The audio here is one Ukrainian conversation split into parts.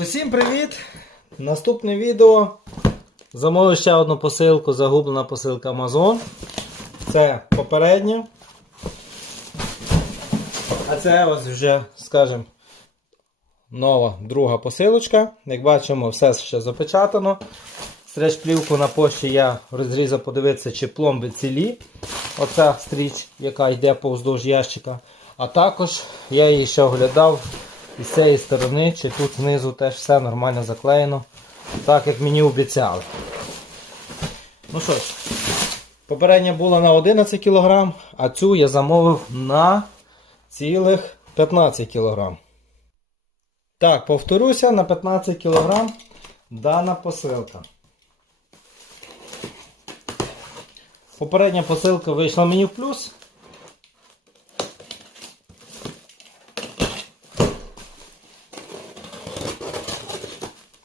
Усім привіт! Наступне відео. Замовив ще одну посилку, загублена посилка Amazon. Це попередня. А це ось вже, скажімо, нова друга посилочка. Як бачимо, все ще запечатано. Стреч плівку на пошті я розрізав подивитися, чи пломби цілі. Оця стріч, яка йде повздовж ящика. А також я її ще оглядав із цієї сторони, чи тут знизу теж все нормально заклеєно, так як мені обіцяли. Ну що ж, попередня була на 11 кг, а цю я замовив на цілих 15 кг. Так, повторюся, на 15 кг дана посилка. Попередня посилка вийшла мені в плюс.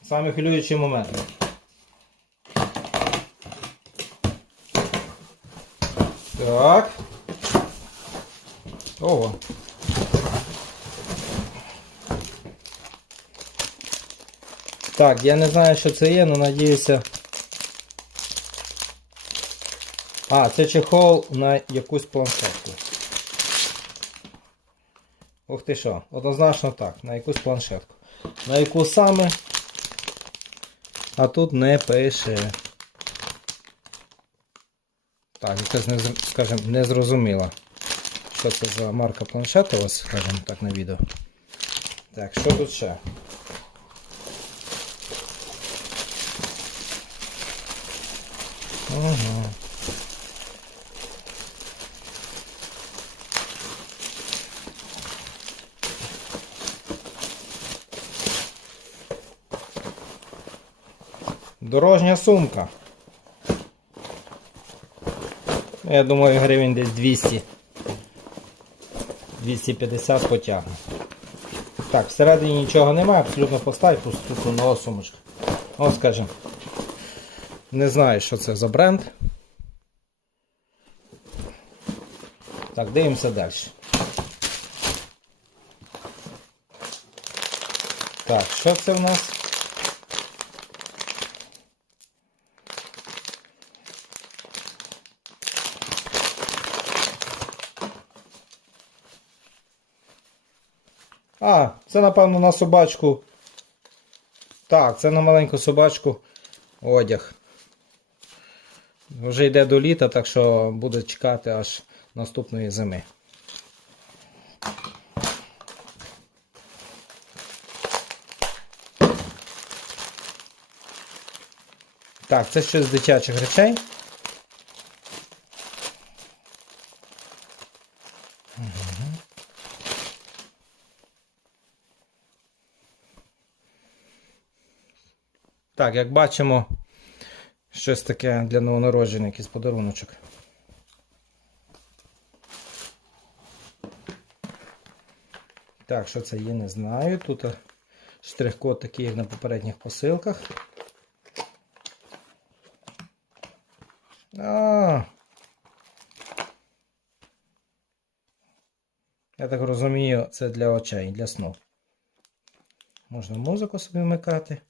Саме хвилюючий момент. Так. Ого. Так, я не знаю, що це є, але надіюся. А, це чехол на якусь планшетку. Ух ти що, однозначно так, на якусь планшетку. На яку саме? А тут не пише. Так, якась не, скажімо, не зрозуміла. Що це за марка планшета у вас, скажімо так, на відео. Так, що тут ще? Ага. Дорожня сумка. Я думаю, гривень десь 200. 250 потягне. Так, всередині нічого немає, абсолютно пуста і пусту нова сумочка. О, скажімо. Не знаю, що це за бренд. Так, дивимося далі. Так, що це в нас? А, це напевно на собачку. Так, це на маленьку собачку одяг. Вже йде до літа, так що буде чекати аж наступної зими. Так, це ще з дитячих речей. Так, як бачимо, щось таке для новонароджених, якийсь подаруночок. Так, що це є, не знаю. Тут штрих-код такий, як на попередніх посилках. А. Я так розумію, це для очей, для сну. Можна музику собі вмикати,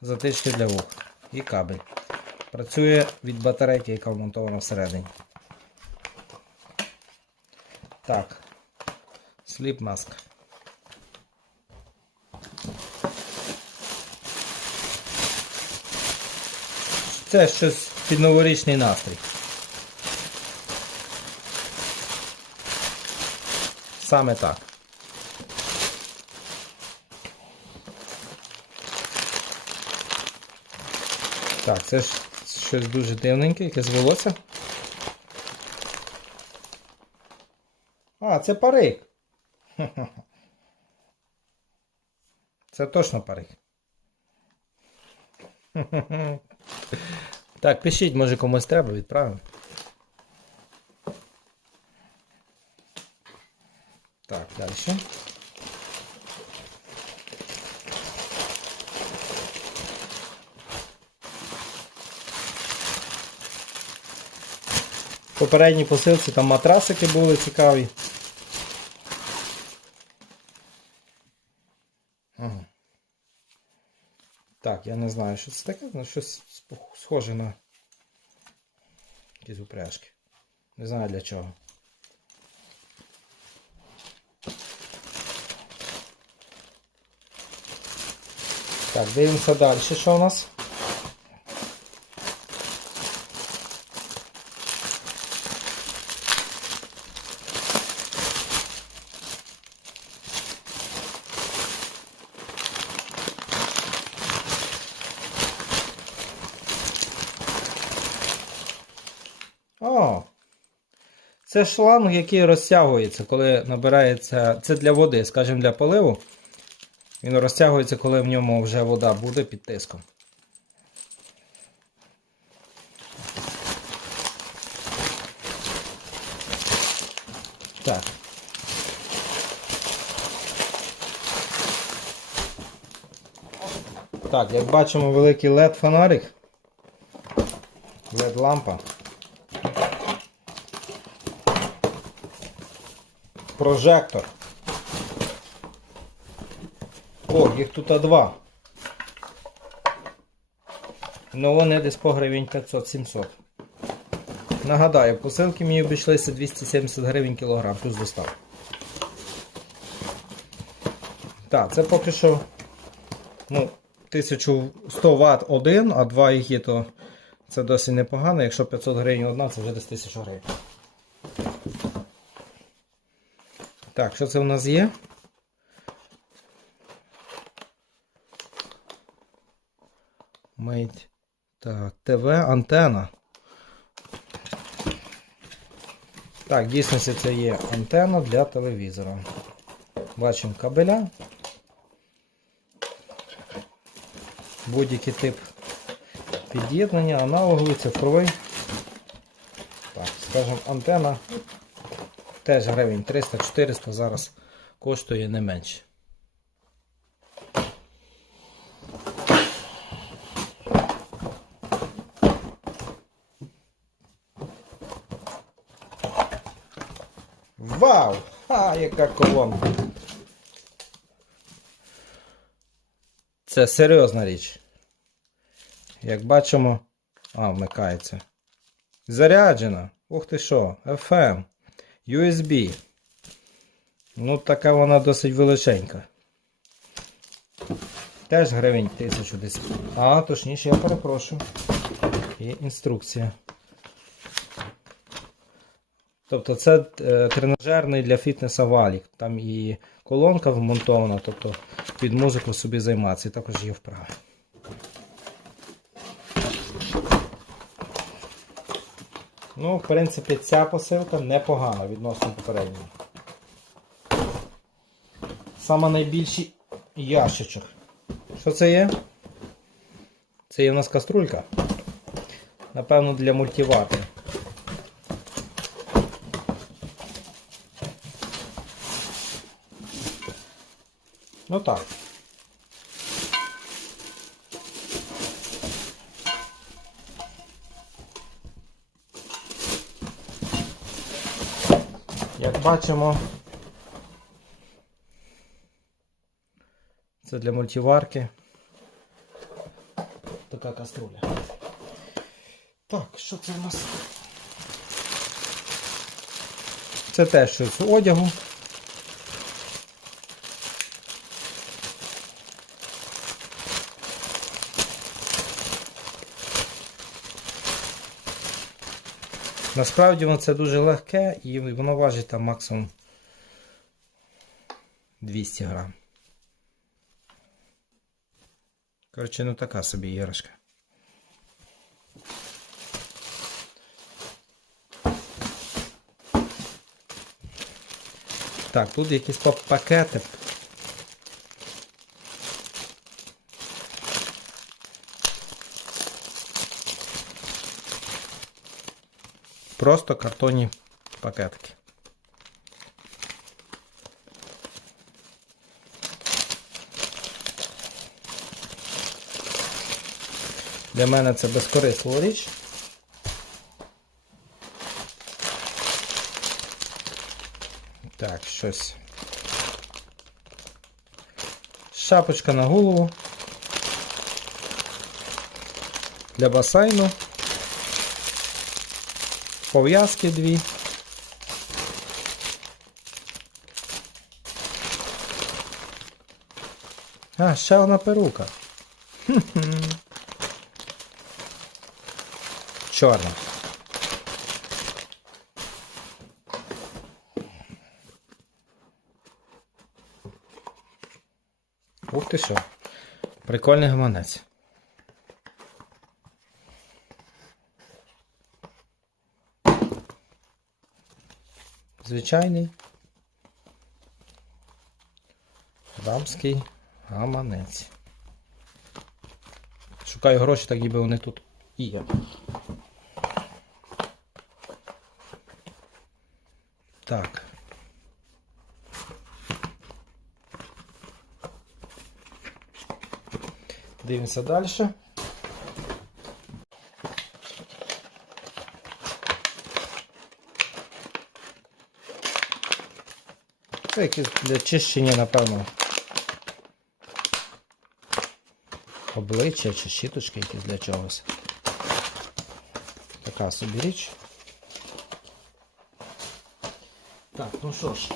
затички для вух і кабель. Працює від батарейки, яка вмонтована всередині. Так. Sleep mask. Це щось під новорічний настрій. Саме так. Так, це ж щось дуже дивненьке, якесь волосся. А, це парик. Це точно парик. Так, пишіть, може комусь треба, відправимо. Так, далі. Попередній посилці там матрасики були цікаві. Ага. Так, я не знаю, що це таке, але щось схоже на якісь упряжки. Не знаю для чого. Так, дивимося далі, що у нас. О! Це шланг, який розтягується, коли набирається. Це для води, скажімо, для поливу. Він розтягується, коли в ньому вже вода буде під тиском. Так. Так, як бачимо, великий LED фонарик. Прожектор. О, їх тут два. Ну вони десь по гривень 500-700. Нагадаю, посилки мені обійшлися 270 гривень кілограм, плюс доставка. Так, це поки що ну, 1100 Вт один, а два їх є, то це досить непогано. Якщо 500 гривень одна, це вже десь 1000 гривень. Так, що це в нас є? Mate. Так, ТВ антена. Так, дійсно це є антенна для телевізора. Бачимо кабеля. Будь-який тип під'єднання, аналоговий, цифровий. Так, скажімо, антенна теж гривень 300-400 зараз коштує не менше. Вау! Ха, яка колонка! Це серйозна річ. Як бачимо. А, вмикається. Заряджена. Ух ти що, FM. USB. Ну, така вона досить величенька. Теж гривень 1000 десь. А, точніше, я перепрошую. Є інструкція. Тобто це е, тренажерний для фітнеса валік. Там і колонка вмонтована, тобто під музику собі займатися. І також є вправи. Ну, в принципі, ця посилка непогана відносно попередньої. Саме найбільший ящичок. Що це є? Це є в нас каструлька. Напевно, для мультиварки. Ну так. Як бачимо, це для мультиварки. Така каструля. Так, що це у нас? Це теж щось з одягу. Насправді воно це дуже легке і воно важить там максимум 200 грам. Коротше, ну така собі іграшка. Так, тут якісь пакети. Просто картонні пакетики. Для мене це безкорисла річ. Так, щось. Шапочка на голову. для басейну. Пов'язки дві. А, ще одна перука. Хм-хм. Чорна. Ух ти що. Прикольний гаманець. Звичайний дамський гаманець. Шукаю гроші, так ніби вони тут і є. Так. Дивимося далі. Це якісь для чищення, напевно. Обличчя чи щіточки якісь для чогось. Така собі річ. Так, ну що ж.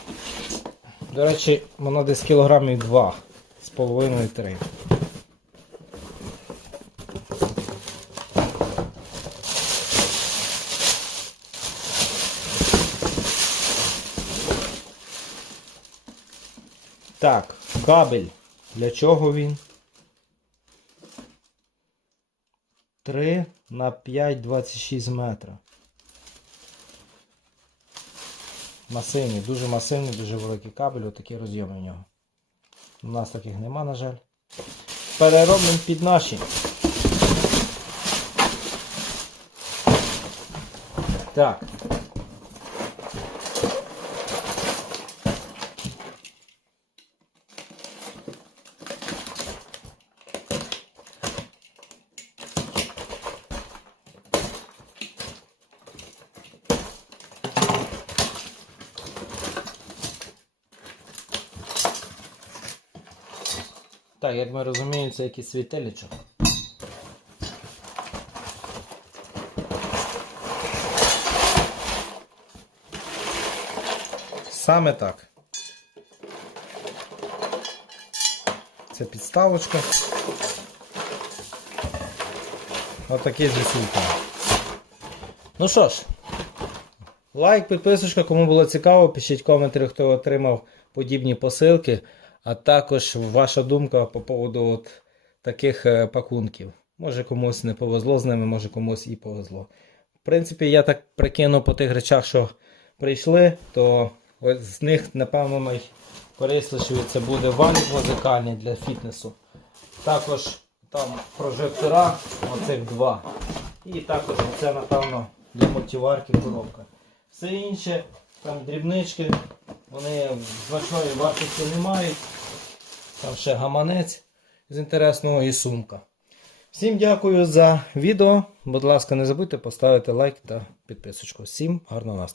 До речі, воно десь кілограмів 2 з половиною 3. Так, кабель. Для чого він? 3 на 5, 26 метра. Масивний, дуже масивний, дуже великий кабель, отакі роз'єми в нього. У нас таких нема, на жаль. Переробимо під наші. Так. Так, як ми розуміємо, це якийсь світилічок. Саме так. Це підставочка. Отакий засвітлення. Ну що ж, лайк, підписочка, кому було цікаво, пишіть коментарі, хто отримав подібні посилки, а також ваша думка по поводу от таких е, пакунків. Може комусь не повезло з ними, може комусь і повезло. В принципі, я так прикинув по тих речах, що прийшли, то ось з них, напевно, найкорисливіший це буде валік музикальний для фітнесу. Також там прожектора, оцих два. І також це, напевно, для мультиварки коробка. Все інше, там дрібнички, вони значної вартості не мають. Там ще гаманець з інтересного і сумка. Всім дякую за відео. Будь ласка, не забудьте поставити лайк та підписочку. Всім гарного настрою.